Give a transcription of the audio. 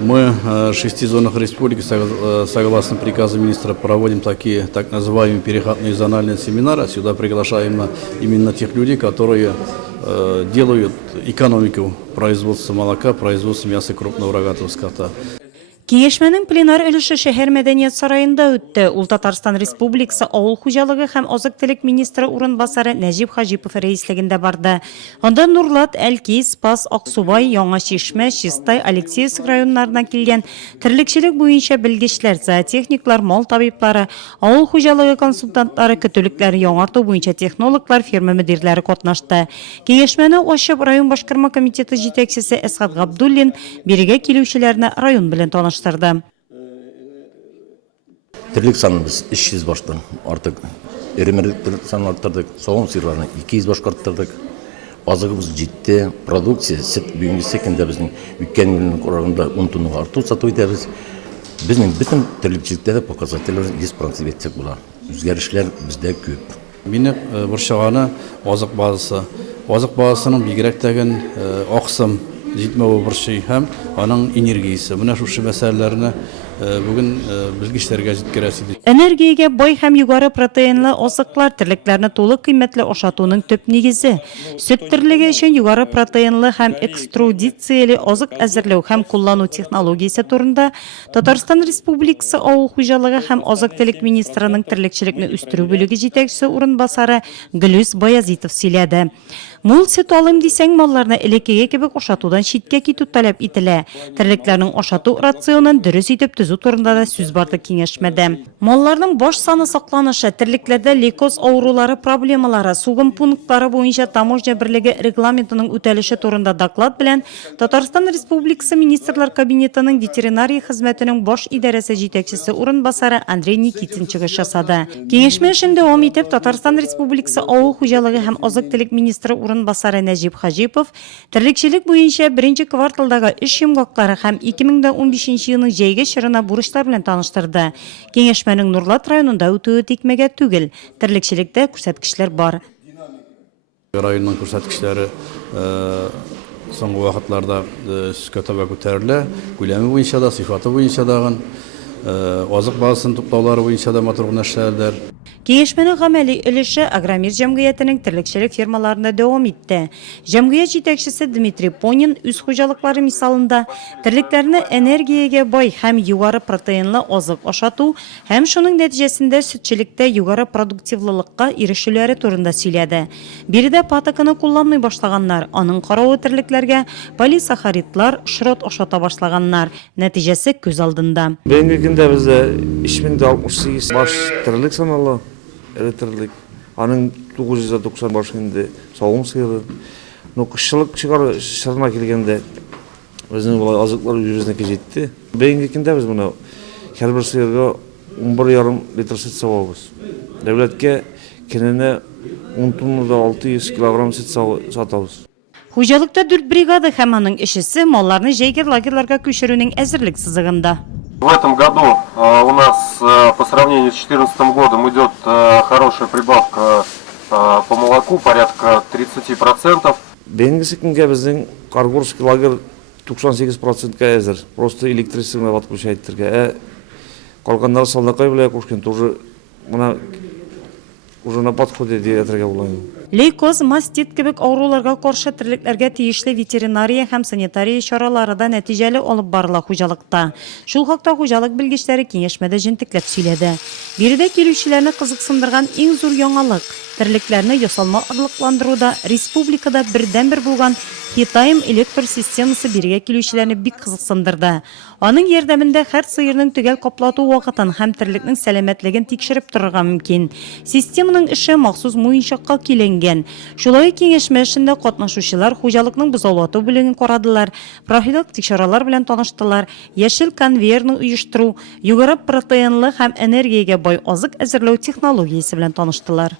Мы в 6 зонах республики, согласно приказу министра, проводим такие так называемые переходные зональные семинары. Сюда приглашаем именно тех людей, которые делают экономику производства молока, производства мяса крупного рогатого скота. Кеңешменің пленар өліші шәһәр мәдәниет сарайында өтті. Ул Татарстан Республикасы ауыл хуҗалыгы һәм азык-төлек министры урынбасары Нәҗип Хаҗипов рәислегендә барды. Анда Нурлат, Әлки, Спас, Аксубай, Яңа Чишмә, Чистай, Алексеевск районнарынан килгән терлекчелек буенча белгечләр, зоотехниклар, мал табиблары, авыл хуҗалыгы консультантлары, көтүлекләре яңарту буенча технологлар, фирма мөдирләре катнашты. Кеңешмәне ачып район башкарма комитеты җитәкчесе Әсгать Габдуллин бирегә килүчеләрне район белән таныштырды. Тірлік санымыз 300 баштан артық, эремерлік санын арттырдық, соғым сыйрларына 200 баш арттырдық. Азығымыз жетті, продукция, сет бүгінгі секенде біздің өткен елінің құрағында ұнтынуға арту сату етеміз. Біздің бүтін тірлікчілікте показателер 100% етсек бұлар. Үзгерішлер бізде көп. Мені бұршағаны азық базысы. Азық базысының бигерәк тәген ақсым жетмеуі бұршай һәм аның энергиясы. Мына шушы мәсьәләләрне бүген белгечләргә җиткерәсе. Энергиягә бай һәм югары протеинлы азыклар терлекләрне тулы кыйммәтле ашатуның төп нигезе. Сөт тирлеге өчен югары протеинлы һәм экструдицияле азык әзерләү һәм куллану технологиясе турында Татарстан Республикасы авыл хуҗалыгы һәм азык-төлек министрының терлекчелекне үстерү бүлеге җитәкчесе урынбасары Гөлүс Баязитов сөйләде. Мул сөт алым дисәң, малларны элеккеге кебек ашатудан читкә китү таләп ителә. Терлекләрнең ашату рационын дөрес итеп төзү турында да сүз барды киңәшмәдә. Малларның баш саны сакланышы, терлекләрдә лейкоз авырулары проблемалары, сугым пунктлары буенча таможня берлеге регламентының үтәлеше турында доклад белән Татарстан Республикасы Министрлар Кабинетының ветеринария хезмәтенең баш идарәсе җитәкчесе урынбасары Андрей Никитин чыгыш ясады. Киңәшмә эшендә дәвам итеп Татарстан Республикасы авыл хуҗалыгы һәм азык-төлек министры урынбасары Нәҗип Хаҗипов терлекчелек буенча беренче кварталдагы эш йомгаклары һәм 2015 елның җәйге чорына бурычлар белән таныштырды. Киңәшмәнең Нурлат районында үтүе тикмәгә түгел, терлекчелектә күрсәткечләр бар. Районның күрсәткечләре соңгы вакытларда көтәбә күтәрелә, күләме буенча да, сыйфаты буенча да, азык базасын туплаулары буенча да матур эшләрләр. Киңәшмәнең гамәли өлеше Агромир җәмгыятенең терлекчелек фирмаларында дәвам итте. Җәмгыять җитәкчесе Дмитрий Понин үз хуҗалыклары мисалында терлекләрне энергиягә бай һәм югары протеинлы азык ашату һәм шуның нәтиҗәсендә сөтчелектә югары продуктивлылыкка ирешүләре турында сөйләде. Биредә патоканы кулланмый башлаганнар, аның каравы терлекләргә полисахаридлар, шрот ашата башлаганнар. Нәтиҗәсе көз алдында. Бүгенге көндә бездә 3068 баш терлек санала. Терлек. Аның 990 башында сауым сыйры. Кышчылык шарына келгенде безнең азыклар үзебезнеке җитте. Бүгенге көндә без моны һәрбер сыйырга 11,5 литр сөт савабыз. Дәүләткә кененә 10 тоннада 600 килограмм сөт сатабыз. Хуҗалыкта 4 бригада һәм аның эшчесе малларны җәйге лагерьларга күчерүнең әзерлек сызыгында. В этом году у нас по сравнению с 2014 годом идет хорошая прибавка по молоку, порядка 30%. Бенгisi күнгә безнең Каргорский лагерь 98%-ка әзер. Просто электричествоны ватқучай иттергә. Калганнар Салнакай белән кушкан тоже моны уже на подходе диетергә булган. Лейкоз, мастит кебек авыруларга каршы терлекләргә тиешле ветеринария һәм санитария чаралары да нәтиҗәле алып барыла хуҗалыкта. Шул хакта хуҗалык белгечләре киңәшмәдә җентекләп сөйләде. Биредә килүчеләрне кызыксындырган иң зур яңалык терлекләрне ясалма орлыкландыруда республикада бердәнбер булган Хитаим электр системасы бирегә килүчеләрне бик кызыксындырды. Аның ярдәмендә һәр сыерның төгәл каплату вакытын һәм терлекнең сәламәтлеген тикшереп торырга мөмкин. Системаның эше махсус муенчакка киленгән. Шулай киңәшмә эшендә катнашучылар хуҗалыкның бозаулату бүлеген карадылар, профилактик чаралар белән таныштылар, яшел конвейерны оештыру, югары протеинлы һәм энергиягә бай азык әзерләү технологиясе белән таныштылар.